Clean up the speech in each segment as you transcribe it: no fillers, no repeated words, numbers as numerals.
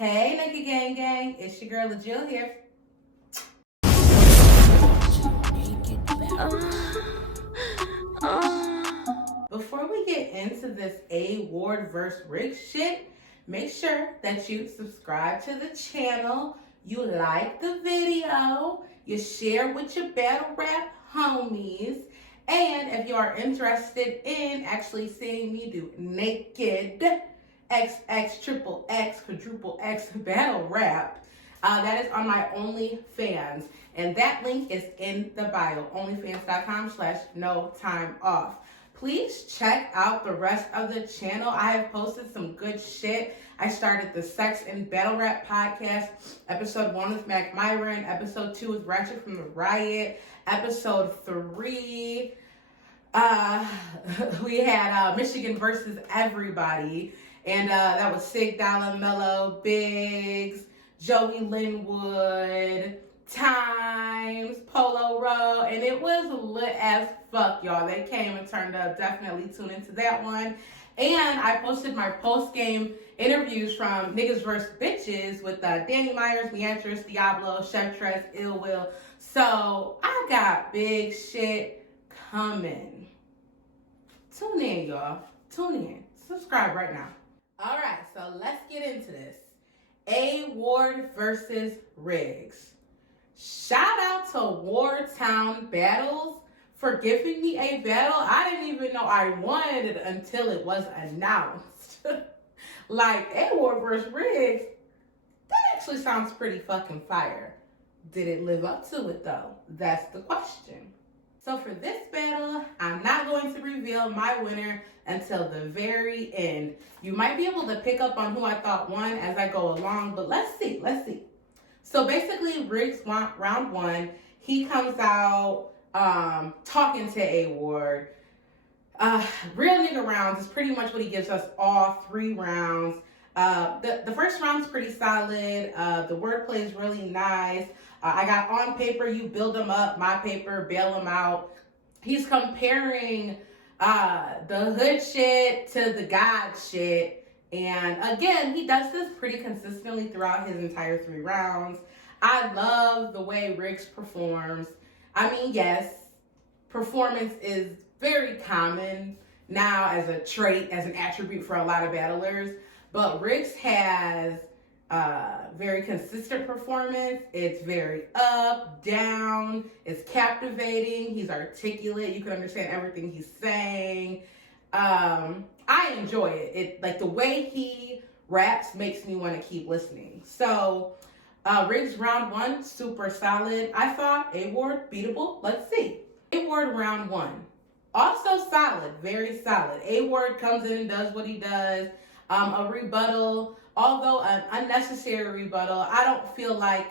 Hey, Nigga Gang Gang, it's your girl LaJill here. Before we get into this A Ward vs. Riggz shit, make sure that you subscribe to the channel, you like the video, you share with your battle rap homies, and if you are interested in actually seeing me do naked XX, triple X, quadruple X battle rap, that is on my OnlyFans. And that link is in the bio, onlyfans.com/notimeoff. Please check out the rest of the channel. I have posted some good shit. I started the Sex and Battle Rap podcast. Episode 1 with Mac Myron. Episode 2 with Ratchet from the Riot. Episode 3, we had Michigan versus everybody. And that was Sig Dollar, Mello, Biggs, Joey Linwood, Times, Polo Row, and it was lit as fuck, y'all. They came and turned up. Definitely tune into that one. And I posted my post-game interviews from Niggas vs. Bitches with Danny Myers, Beatrice, Diablo, Chef Trez, Ill Will. So I got big shit coming. Tune in, y'all. Tune in. Subscribe right now. All right, so let's get into this. A Ward versus Riggz. Shout out to Wartown Battles for giving me a battle. I didn't even know I wanted it until it was announced. Like, A Ward versus Riggz, that actually sounds pretty fucking fire. Did it live up to it though? That's the question. So for this battle, I'm not going to reveal my winner until the very end. You might be able to pick up on who I thought won as I go along, but let's see. So basically, Riggz won round 1. He comes out talking to A Ward. Real nigga rounds is pretty much what he gives us all 3 rounds. The first round's pretty solid. The wordplay is really nice. I got on paper, you build them up, my paper, bail them out. He's comparing the hood shit to the God shit. And again, he does this pretty consistently throughout his entire 3 rounds. I love the way Riggz performs. I mean, yes, performance is very common now as a trait, as an attribute for a lot of battlers. But Riggz has very consistent performance. It's very up, down. It's captivating. He's articulate. You can understand everything he's saying. I enjoy it. It like the way he raps makes me want to keep listening. So Riggz round 1, super solid. I thought A Ward beatable. Let's see. A Ward round 1, also solid, very solid. A Ward comes in and does what he does. A rebuttal, although an unnecessary rebuttal. I don't feel like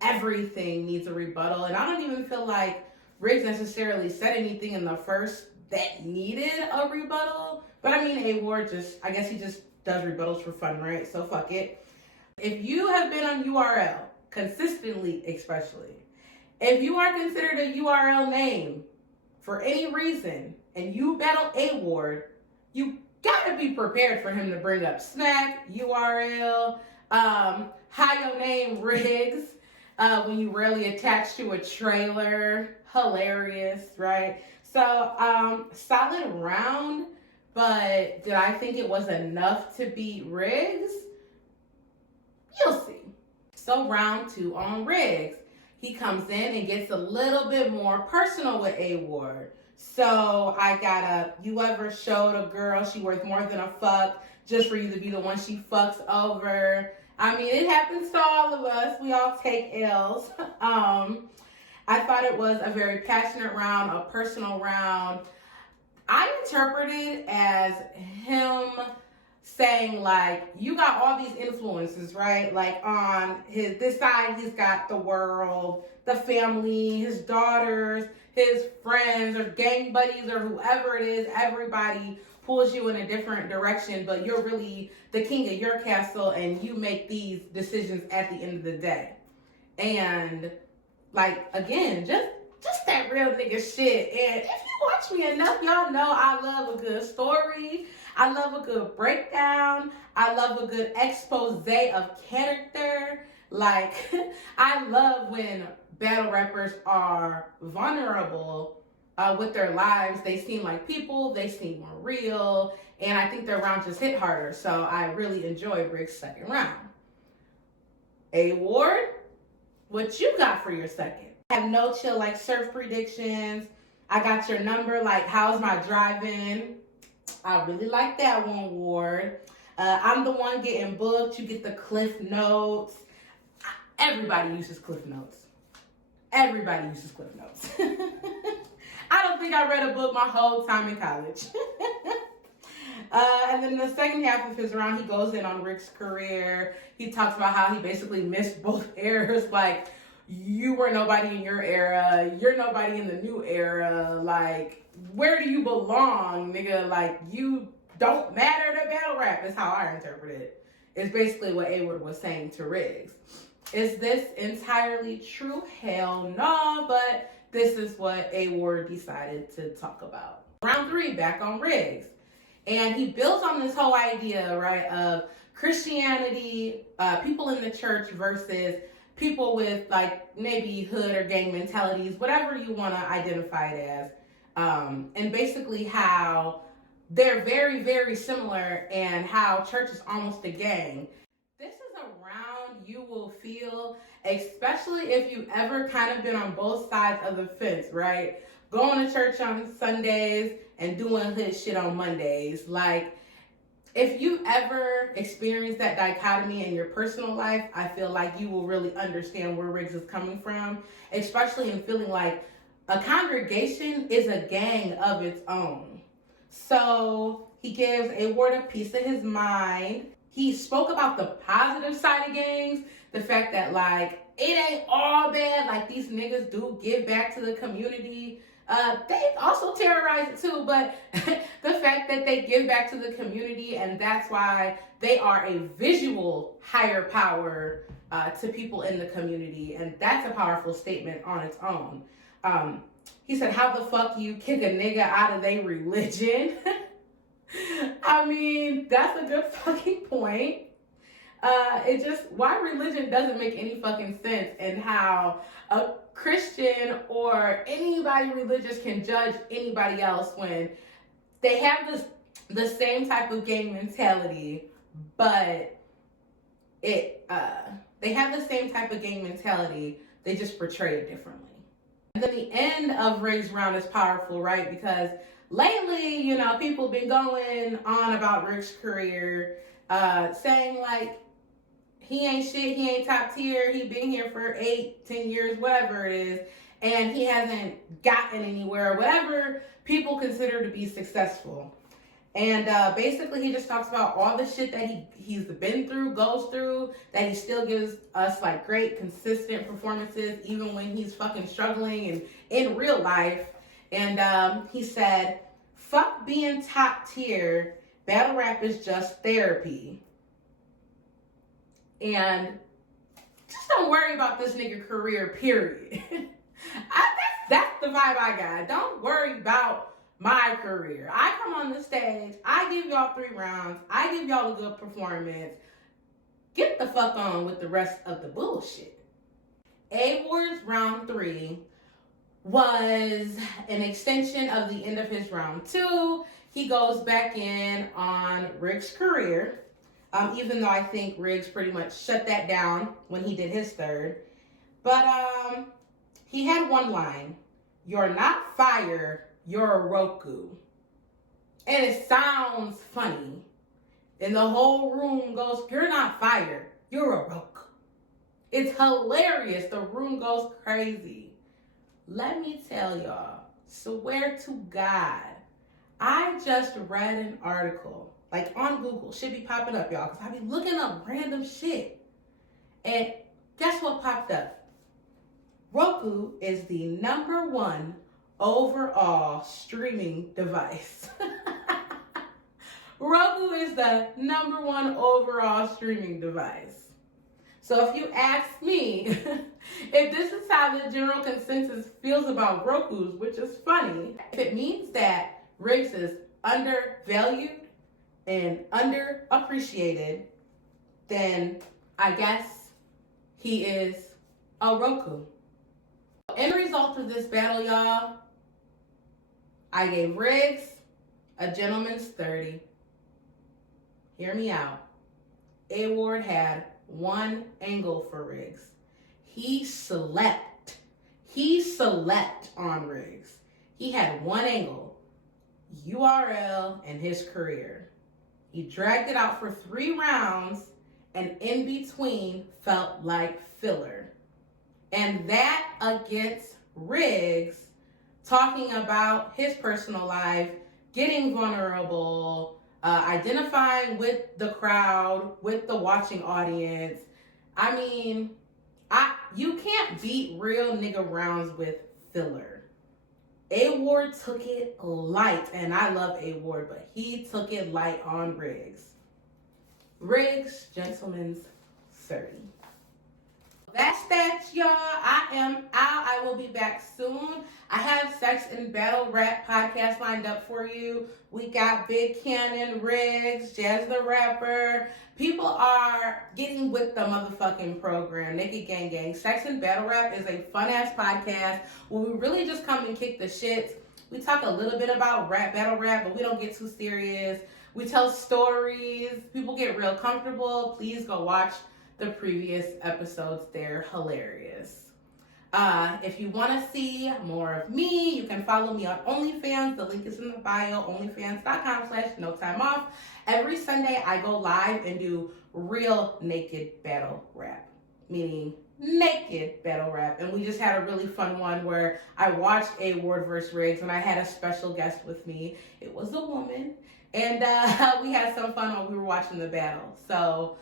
everything needs a rebuttal, and I don't even feel like Riggz necessarily said anything in the first that needed a rebuttal. But I mean, A Ward I guess he just does rebuttals for fun, right? So fuck it. If you have been on URL, consistently especially, if you are considered a URL name for any reason, and you battle A Ward, you gotta be prepared for him to bring up snack, URL, hi your name Riggz, when you rarely attach to a trailer. Hilarious, right? So solid round, but did I think it was enough to beat Riggz? You'll see. So round 2 on Riggz. He comes in and gets a little bit more personal with A Ward. So I got you ever showed a girl she worth more than a fuck just for you to be the one she fucks over? I mean, it happens to all of us. We all take L's. I thought it was a very passionate round, a personal round. I interpreted as him saying, like, you got all these influences, right? Like, on this side, he's got the world, the family, his daughters, his friends, or gang buddies, or whoever it is. Everybody pulls you in a different direction, but you're really the king of your castle, and you make these decisions at the end of the day. And, like, again, just that real nigga shit. And if you watch me enough, y'all know I love a good story. I love a good breakdown. I love a good expose of character. Like, I love when battle rappers are vulnerable with their lives. They seem like people, they seem more real, and I think their rounds just hit harder. So I really enjoyed Riggz' second round. A Ward, what you got for your second? I have no chill like surf predictions. I got your number like how's my driving. I really like that one, Ward. I'm the one getting booked. You get the Cliff Notes. Everybody uses Cliff Notes. Everybody uses Cliff Notes. I don't think I read a book my whole time in college. And then the second half of his round, he goes in on Riggz' career. He talks about how he basically missed both eras. Like, you were nobody in your era. You're nobody in the new era. Like, where do you belong, nigga? Like, you don't matter to battle rap is how I interpret it. It's basically what A Ward was saying to Riggz. Is this entirely true? Hell no, but this is what A Ward decided to talk about. Round 3, back on Riggz. And he built on this whole idea, right, of Christianity, people in the church versus people with, like, maybe hood or gang mentalities, whatever you want to identify it as. And basically how they're very, very similar and how church is almost a gang. This is a round you will feel, especially if you've ever kind of been on both sides of the fence, right? Going to church on Sundays and doing hood shit on Mondays. Like, if you ever experience that dichotomy in your personal life, I feel like you will really understand where Riggz is coming from, especially in feeling like a congregation is a gang of its own. So he gives A Ward a piece of his mind. He spoke about the positive side of gangs, the fact that, like, it ain't all bad. Like, these niggas do give back to the community. They also terrorize it too, but the fact that they give back to the community, and that's why they are a visual higher power to people in the community, and that's a powerful statement on its own. He said, how the fuck you kick a nigga out of their religion? I mean, that's a good fucking point. It just, why religion doesn't make any fucking sense, and how a Christian or anybody religious can judge anybody else when they have the same type of gang mentality, but they have the same type of gang mentality, they just portray it differently. And then the end of Riggz' round is powerful, right? Because lately, you know, people been going on about Riggz' career, saying like, he ain't shit, he ain't top tier, he been here for 8-10 years, whatever it is, and he hasn't gotten anywhere, whatever people consider to be successful. And basically he just talks about all the shit that he's been through, goes through, that he still gives us like great, consistent performances, even when he's fucking struggling and in real life. And he said, fuck being top tier, battle rap is just therapy. And just don't worry about this nigga career, period. That's the vibe I got. Don't worry about my career. I come on the stage, I give y'all 3 rounds, I give y'all a good performance. Get the fuck on with the rest of the bullshit. A Ward's round 3 was an extension of the end of his round 2. He goes back in on Riggz' career. Even though I think Riggz pretty much shut that down when he did his third. But he had one line, you're not fire, you're a Roku. And it sounds funny. And the whole room goes, you're not fire, you're a Roku. It's hilarious. The room goes crazy. Let me tell y'all, swear to God, I just read an article like on Google, should be popping up, y'all, because I be looking up random shit. And guess what popped up? Roku is the #1 overall streaming device. Roku is the #1 overall streaming device. So if you ask me, if this is how the general consensus feels about Rokus, which is funny, if it means that Riggz is undervalued, and underappreciated, then I guess he is a Roku. In result of this battle, y'all, I gave Riggz a gentleman's 30. Hear me out. A Ward had one angle for Riggz. He slept on Riggz. He had one angle, URL and his career. He dragged it out for 3 rounds, and in between felt like filler. And that against Riggz talking about his personal life, getting vulnerable, identifying with the crowd, with the watching audience. I mean, you can't beat real nigga rounds with filler. A Ward took it light, and I love A Ward, but he took it light on Riggz. Riggz, gentleman's 30. That's that, y'all. I am out. I will be back soon. I have Sex and Battle Rap podcast lined up for you. We got Big Cannon, Riggz, Jazz the Rapper. People are getting with the motherfucking program. Naked Gang Gang. Sex and Battle Rap is a fun-ass podcast where we really just come and kick the shits. We talk a little bit about battle rap, but we don't get too serious. We tell stories. People get real comfortable. Please go watch the previous episodes. They're hilarious. If you want to see more of me, you can follow me on OnlyFans. The link is in the bio, onlyfans.com/notimeoff. Every Sunday, I go live and do real naked battle rap, meaning naked battle rap. And we just had a really fun one where I watched A Ward vs. Riggz, and I had a special guest with me. It was a woman. And we had some fun while we were watching the battle. So,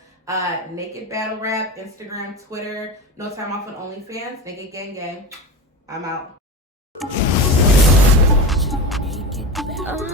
Naked Battle Rap, Instagram, Twitter, No Time Off on OnlyFans, Naked Gang Gang. I'm out. Naked Battle.